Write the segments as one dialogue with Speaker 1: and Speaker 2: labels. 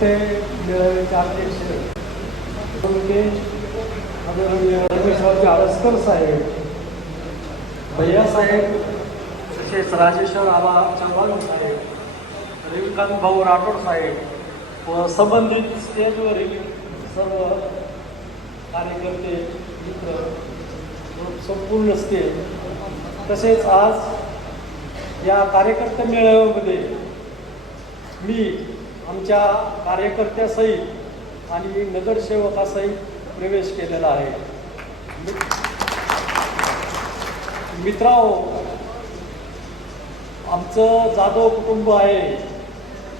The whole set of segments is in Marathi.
Speaker 1: कार्यकर्ते अध्यक्ष ते आदरणीय म्हणजे साहेब. भैया साहेब भैयासाहेब तसेच राजेश्वर आबा चंबाळू साहेब रविकांत भाऊ राठोड साहेब व संबंधित स्टेजवरील सर्व कार्यकर्ते मित्र संपूर्ण स्टेज तसेच आज या कार्यकर्ते मेळाव्यामध्ये मी आमच्या कार्यकर्त्यासहित आणि नगरसेवकासहित प्रवेश केलेला आहे. मित्राओ आमचं जाधव कुटुंब आहे.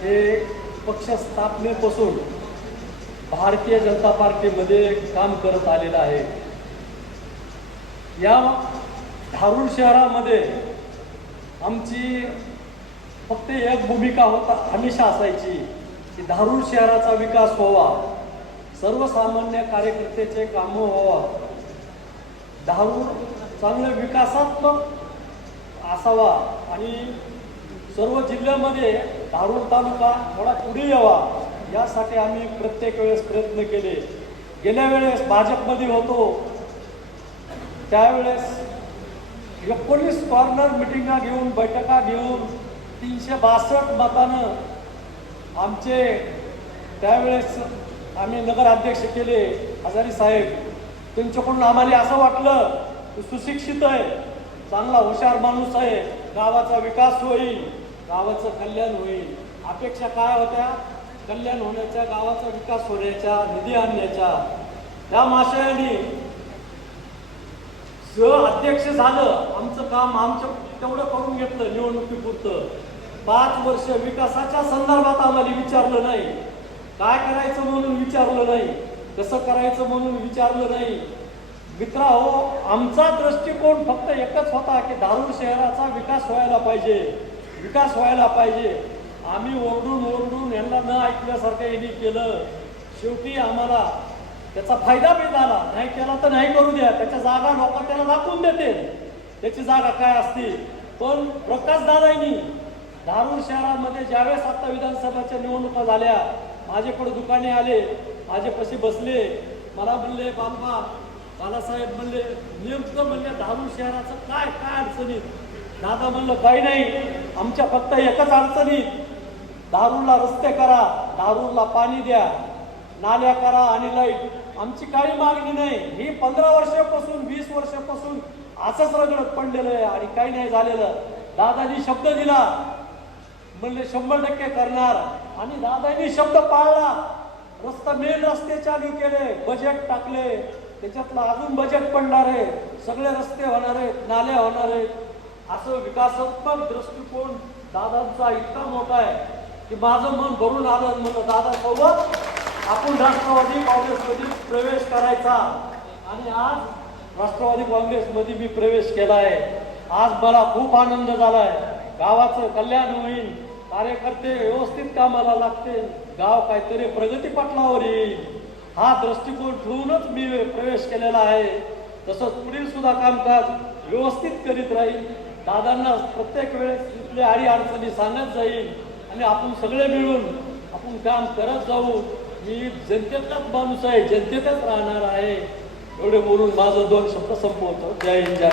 Speaker 1: हे पक्ष स्थापनेपासून भारतीय जनता पार्टीमध्ये काम करत आलेलं आहे. या धारूर शहरामध्ये आमची फक्त एक भूमिका होता हमेशा असायची की धारूर शहराचा विकास व्हावा. सर्वसामान्य कार्यकर्त्याचे कामं व्हावा. धारूर चांगलं विकासात्मक असावा आणि सर्व जिल्ह्यामध्ये धारूर तालुका थोडा पुढे यावा यासाठी आम्ही प्रत्येक वेळेस प्रयत्न केले. गेल्या वेळेस भाजपमध्ये होतो. त्यावेळेस एकोणीस कॉर्नर मिटिंगा घेऊन बैठका घेऊन तीनशे बासष्ट मतानं आमचे त्यावेळेस आम्ही नगराध्यक्ष केले हजारी साहेब. त्यांच्याकडून आम्हाला असं वाटलं की सुशिक्षित आहे चांगला हुशार माणूस आहे गावाचा विकास होईल गावाचं कल्याण होईल. अपेक्षा काय होत्या? कल्याण होण्याच्या गावाचा विकास होण्याच्या निधी आणण्याच्या. त्या माशयाने सह अध्यक्ष झालं आमचं काम आमचं तेवढं करून घेतलं निवडणुकीपुरतं. पाच वर्ष विकासाच्या संदर्भात आम्हाला विचारलं नाही. काय करायचं म्हणून विचारलं नाही. कसं करायचं म्हणून विचारलं नाही. मित्रा हो आमचा दृष्टिकोन फक्त एकच होता की धारूर शहराचा विकास व्हायला पाहिजे. विकास व्हायला पाहिजे. आम्ही ओरडून ओरडून यांना न ऐकल्यासारखं यांनी केलं. शेवटी आम्हाला त्याचा फायदा बी झाला नाही केला तर नाही करू द्या. त्याच्या जागा लोक त्याला दाखवून देते त्याची जागा काय असते? पण प्रकाश दादाईनी धारूर शहरामध्ये ज्यावेळेस आता विधानसभाच्या निवडणुका झाल्या माझ्याकडे दुकाने आले माझ्यापाशी बसले. मला म्हणले बाबा बालासाहेब म्हणले नेमकं म्हणले धारूर शहराचं काय काय अडचणीत? दादा म्हणलं काही नाही आमच्या फक्त एकच अडचणीत. दारूला रस्ते करा दारूला पाणी द्या नाल्या करा आणि लाइट. आमची काही मागणी नाही. ही पंधरा वर्षापासून वीस वर्षापासून असंच रगडत पडलेलं आहे आणि काही नाही झालेलं. दादाजी शब्द दिला. म्हणले शंभर टक्के करणार. आणि दादांनी शब्द पाळला. रस्ता मेन रस्ते चालू केले. बजेट टाकले. त्याच्यातलं अजून बजेट पडणार आहे. सगळे रस्ते होणार आहेत नाले होणार आहेत. असं विकासात्मक दृष्टिकोन दादांचा इतका मोठा आहे की माझं मन भरून आलं म्हणलं दादा सोबत आपण राष्ट्रवादी काँग्रेसमध्ये प्रवेश करायचा. आणि आज राष्ट्रवादी काँग्रेसमध्ये मी प्रवेश केला आहे आज मला खूप आनंद झाला आहे गावाचं कल्याण होईल. कार्यकर्ते व्यवस्थित कामाला लागते गाव काहीतरी प्रगती पटलावर येईल. हा दृष्टिकोन ठेवूनच मी प्रवेश केलेला आहे. तसंच पुढील सुद्धा कामकाज व्यवस्थित करीत राहील. दादांना प्रत्येक वेळेस इथले आडी अडचणी सांगत जाईल. आणि आपण सगळे मिळून आपण काम करत जाऊ. मी जनतेतलाच माणूस आहे जनतेतच राहणार आहे. एवढे बोलून माझं दोन शब्द संपवतो. जय हिंद जय